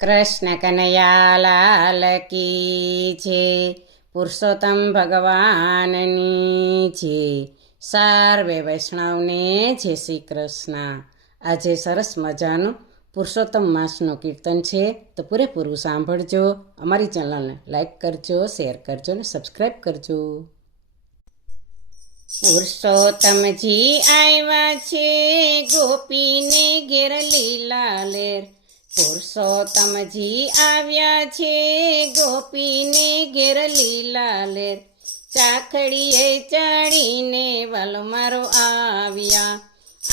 કૃષ્ણ કનૈયા લાલ કી છે, પુરુષોત્તમ ભગવાનની છે, સર્વે વૈષ્ણવને જય શ્રી કૃષ્ણ। આજે સરસ મજાનું પુરુષોત્તમ માસનું કીર્તન છે, તો પૂરેપૂરું સાંભળજો। અમારી ચેનલને લાઈક કરજો, શેર કરજો ને સબસ્ક્રાઈબ કરજો। પુરુષોત્તમજી આવ્યા છે, ગોપીને ઘેર લીલા લેર। પુરુષોત્તમજી આવ્યા છે, ગોપીને ઘેર લીલા લેર। ચાખડીએ ચડીને વાલો મારો આવ્યા,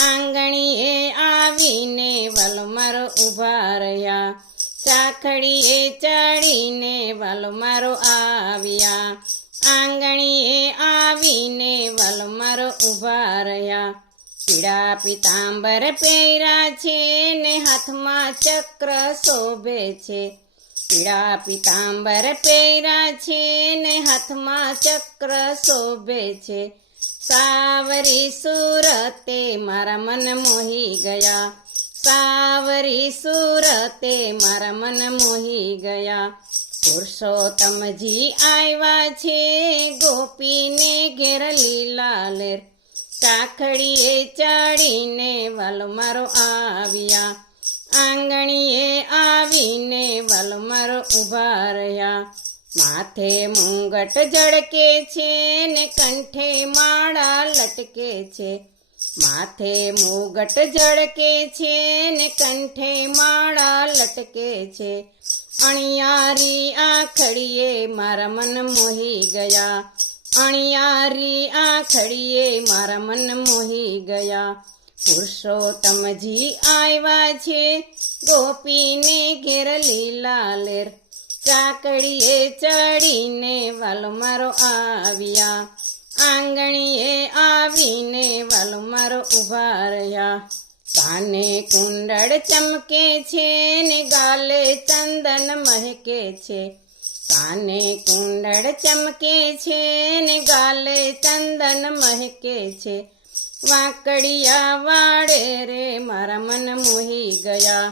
આંગણીએ આવીને વાલો મારો ઊભા રહ્યા। ચાખડીએ ચડીને વાલો મારો આવ્યા, આંગણીએ આવીને વાલો મારો ઊભા રહ્યા। પીળા પીતાંબર પહેર્યા છે ને હાથમાં ચક્ર શોભે છે। પીળા પીતાંબર પહેર્યા છે ને હાથમાં ચક્ર શોભે છે। સાવરી સુરતે મારા મન મોહી ગયા, સાવરી સુરતે મારા મન મોહી ગયા। પુરુષોત્તમજી આવ્યા છે, ગોપીને ઘેર લીલા લેર। ચાખડીએ ચડીને વાલો મારો આવ્યા, આંગણીએ આવીને વાલો મારો ઊભા રહ્યા। માથે મુંગટ ઝળકે છે ને કંઠે માળા લટકે છે। માથે મુગટ ઝળકે છે ને કંઠે માળા લટકે છે। અણિયારી આંખડીએ મારા મન મોહી ગયા, અણિયારી આંખડીએ મારા મન મોહી ગયા। પુરુષોત્તમજી આવ્યા છે, ગોપીને ઘેર લીલા લેર। ચાકડીએ ચડીને વાલો મારો આવ્યા, આંગણીએ આવીને વાલો મારો ઊભા રહ્યા। કાને કુંડળ ચમકે છે ને ગાલે ચંદન મહેકે છે। કાને કુંડળ ચમકે છે ને ગાલે ચંદન મહેકે છે। વાંકડિયા વાળે રે મારા મન મોહી ગયા,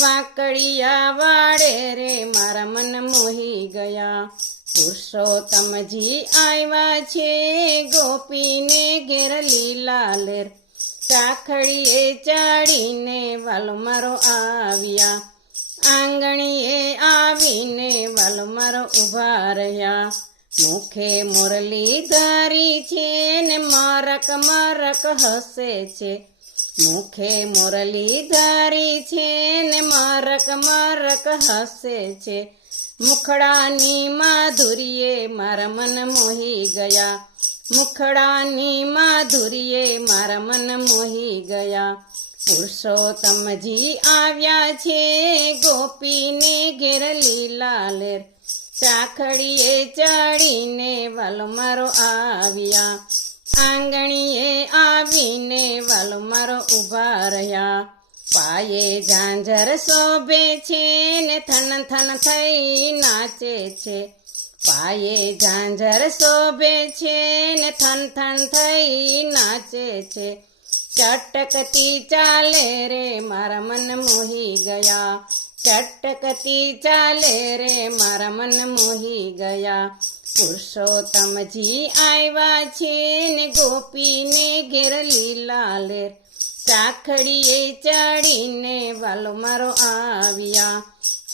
વાંકડિયા વાળે રે મારા મન મોહી ગયા। પુરુષોત્તમજી આવ્યા છે, ગોપીને ઘેર લીલા લેર। ચાખડીએ ચડીને વાલો મારો આવ્યા, આંગણીએ આવીને વાલો મારો ઊભા રહ્યા। મુખે મુરલી ધારી છે ને મરક મરક હસે છે। મુખે મુરલી ધારી છે ને મરક મરક હસે છે। મુખડાની માધુરીએ મારા મન મોહી ગયા, મુખડાની માધુરીએ મારા મન મોહી ગયા। પુરુષોત્તમજી આવ્યા છે, ગોપીને ઘેર લીલા લેર। ચાખડીએ ચડીને વાલો મારો આવ્યા, આંગણીએ આવીને વાલો મારો ઊભા રહ્યા। પાયે ઝાંઝર શોભે છે ને થન થન થઈ નાચે છે। પાયે ઝાંઝર શોભે છે ને થન થન થઈ નાચે છે। ચટકતી ચાલે રે મારા મન મોહી ગયા, ચટકતી ચાલે રે મારા મન મોહી ગયા। પુરુષોત્તમજી આવ્યા છે ને ગોપીને ઘેર લીલા લેર। ચાખડીએ ચડીને વાલો મારો આવ્યા,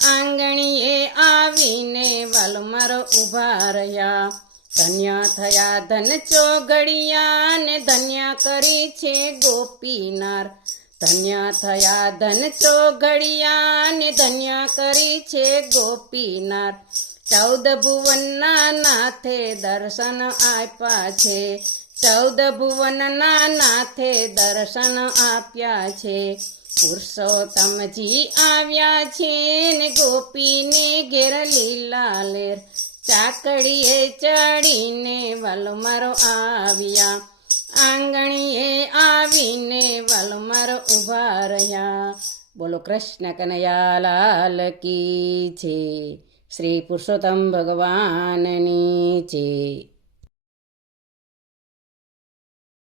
આંગણીએ આવીને વાલો મારો ઊભા રહ્યા। ધન્ય થયા ધન ચોઘડિયા ને ધન્ય કરી છે ગોપીનાર। ધન્ય થયા ધન ચોઘડિયા ને ધન્ય કરી છે ગોપીનાર। 14 ભુવનના નાથે દર્શન આપ્યા છે, 14 ભુવનના નાથે દર્શન આપ્યા છે। પુરુષોત્તમજી આવ્યા છે ને ગોપીને ઘેર લીલા લેર। ચાકડીએ ચડીને વાલો મારો આવ્યા, આંગણીએ આવીને વાલો મારો ઊભા રહ્યા। બોલો કૃષ્ણ કનૈયા લાલ કી છે, શ્રી પુરુષોત્તમ ભગવાનની છે।